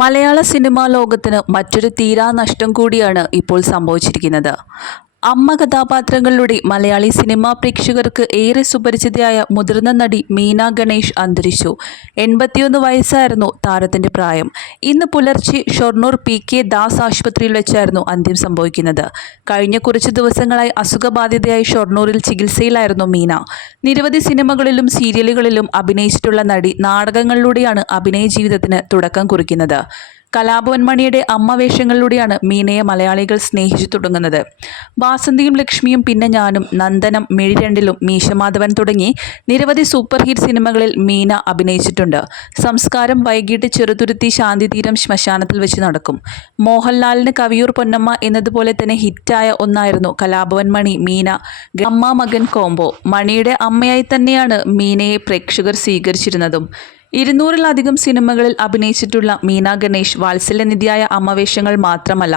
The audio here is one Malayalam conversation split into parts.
മലയാള സിനിമാ ലോകത്തിന് മറ്റൊരു തീരാനഷ്ടം കൂടിയാണ് ഇപ്പോൾ സംഭവിച്ചിരിക്കുന്നത്. അമ്മ കഥാപാത്രങ്ങളിലൂടെ മലയാളി സിനിമാ പ്രേക്ഷകർക്ക് ഏറെ സുപരിചിതയായ മുതിർന്ന നടി മീന ഗണേഷ് അന്തരിച്ചു. എൺപത്തിയൊന്ന് വയസ്സായിരുന്നു താരത്തിന്റെ പ്രായം. ഇന്ന് പുലർച്ചെ ഷൊർണൂർ പി കെ ദാസ് ആശുപത്രിയിൽ വെച്ചായിരുന്നു അന്ത്യം സംഭവിക്കുന്നത്. കഴിഞ്ഞ കുറച്ച് ദിവസങ്ങളായി അസുഖബാധിതയായി ഷൊർണൂരിൽ ചികിത്സയിലായിരുന്നു മീന. നിരവധി സിനിമകളിലും സീരിയലുകളിലും അഭിനയിച്ചിട്ടുള്ള നടി നാടകങ്ങളിലൂടെയാണ് അഭിനയ ജീവിതത്തിന് തുടക്കം കുറിക്കുന്നത്. കലാഭവൻ മണിയുടെ അമ്മ വേഷങ്ങളിലൂടെയാണ് മീനയെ മലയാളികൾ സ്നേഹിച്ചു തുടങ്ങുന്നത്. വാസന്തിയും ലക്ഷ്മിയും പിന്നെ ഞാനും നന്ദനം മിഴിരണ്ടിലും മീശമാധവൻ തുടങ്ങി നിരവധി സൂപ്പർ ഹിറ്റ് സിനിമകളിൽ മീന അഭിനയിച്ചിട്ടുണ്ട്. സംസ്കാരം വൈകിട്ട് ചെറുതുരുത്തി ശാന്തിതീരം ശ്മശാനത്തിൽ വെച്ച് നടക്കും. മോഹൻലാലിന് കവിയൂർ പൊന്നമ്മ എന്നതുപോലെ തന്നെ ഹിറ്റായ ഒന്നായിരുന്നു കലാഭവൻ മണി മീന അമ്മ മകൻ കോംബോ. മണിയുടെ അമ്മയായി തന്നെയാണ് മീനയെ പ്രേക്ഷകർ സ്വീകരിച്ചിരുന്നതും. ഇരുന്നൂറിലധികം സിനിമകളിൽ അഭിനയിച്ചിട്ടുള്ള മീന ഗണേഷ് വാത്സല്യനിധിയായ അമ്മവേഷങ്ങൾ മാത്രമല്ല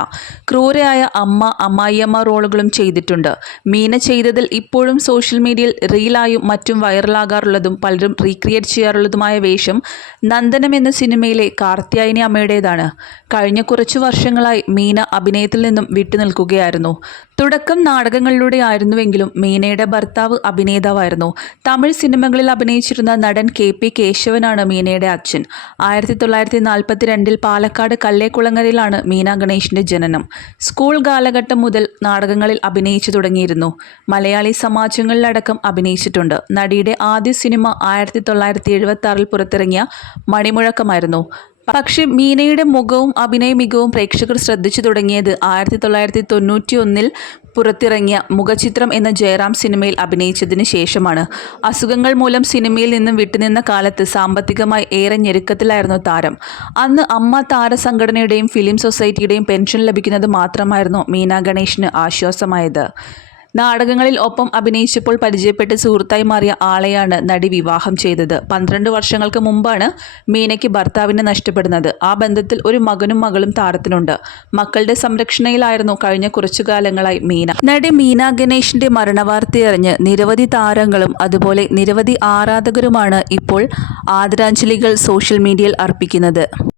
ക്രൂരയായ അമ്മ അമ്മായിയമ്മ റോളുകളും ചെയ്തിട്ടുണ്ട്. മീന ചെയ്തതിൽ ഇപ്പോഴും സോഷ്യൽ മീഡിയയിൽ റീലായും മറ്റും വൈറലാകാറുള്ളതും പലരും റീക്രിയേറ്റ് ചെയ്യാറുള്ളതുമായ വേഷം നന്ദനം എന്ന സിനിമയിലെ കാർത്യായനി അമ്മയുടേതാണ്. കഴിഞ്ഞ കുറച്ചു വർഷങ്ങളായി മീന അഭിനയത്തിൽ നിന്നും വിട്ടുനിൽക്കുകയായിരുന്നു. തുടക്കം നാടകങ്ങളിലൂടെ ആയിരുന്നുവെങ്കിലും മീനയുടെ ഭർത്താവ് അഭിനേതാവായിരുന്നു. തമിഴ് സിനിമകളിൽ അഭിനയിച്ചിരുന്ന നടൻ കെ പി കേശവനാണ് മീനയുടെ അച്ഛൻ. ആയിരത്തി തൊള്ളായിരത്തി നാൽപ്പത്തി രണ്ടിൽ പാലക്കാട് കല്ലേക്കുളങ്ങരയിലാണ് മീന ഗണേഷിന്റെ ജനനം. സ്കൂൾ കാലഘട്ടം മുതൽ നാടകങ്ങളിൽ അഭിനയിച്ചു തുടങ്ങിയിരുന്നു. മലയാളി സമാജങ്ങളിലടക്കം അഭിനയിച്ചിട്ടുണ്ട്. നടിയുടെ ആദ്യ സിനിമ ആയിരത്തി തൊള്ളായിരത്തി എഴുപത്തി ആറിൽ പുറത്തിറങ്ങിയ മണിമുഴക്കമായിരുന്നു. പക്ഷേ മീനയുടെ മുഖവും അഭിനയ മികവും പ്രേക്ഷകർ ശ്രദ്ധിച്ചു തുടങ്ങിയത് ആയിരത്തി തൊള്ളായിരത്തി തൊണ്ണൂറ്റി ഒന്നിൽ പുറത്തിറങ്ങിയ മുഖചിത്രം എന്ന ജയറാം സിനിമയിൽ അഭിനയിച്ചതിന് ശേഷമാണ്. അസുഖങ്ങൾ മൂലം സിനിമയിൽ നിന്നും വിട്ടുനിന്ന കാലത്ത് സാമ്പത്തികമായി ഏറെ ഞെരുക്കത്തിലായിരുന്നു താരം. അന്ന് അമ്മ താര സംഘടനയുടെയും ഫിലിം സൊസൈറ്റിയുടെയും പെൻഷൻ ലഭിക്കുന്നത് മാത്രമായിരുന്നു മീനാ ഗണേഷിന് ആശ്വാസമായത്. നാടകങ്ങളിൽ ഒപ്പം അഭിനയിച്ചപ്പോൾ പരിചയപ്പെട്ട് സുഹൃത്തായി മാറിയ ആളെയാണ് നടി വിവാഹം ചെയ്തത്. പന്ത്രണ്ട് വർഷങ്ങൾക്ക് മുമ്പാണ് മീനയ്ക്ക് ഭർത്താവിനെ നഷ്ടപ്പെടുന്നത്. ആ ബന്ധത്തിൽ ഒരു മകനും മകളും താരത്തിനുണ്ട്. മക്കളുടെ സംരക്ഷണയിലായിരുന്നു കഴിഞ്ഞ കുറച്ചു കാലങ്ങളായി മീന. നടി മീന ഗണേഷിന്റെ മരണവാർത്തയറിഞ്ഞ് നിരവധി താരങ്ങളും അതുപോലെ നിരവധി ആരാധകരുമാണ് ഇപ്പോൾ ആദരാഞ്ജലികൾ സോഷ്യൽ മീഡിയയിൽ അർപ്പിക്കുന്നത്.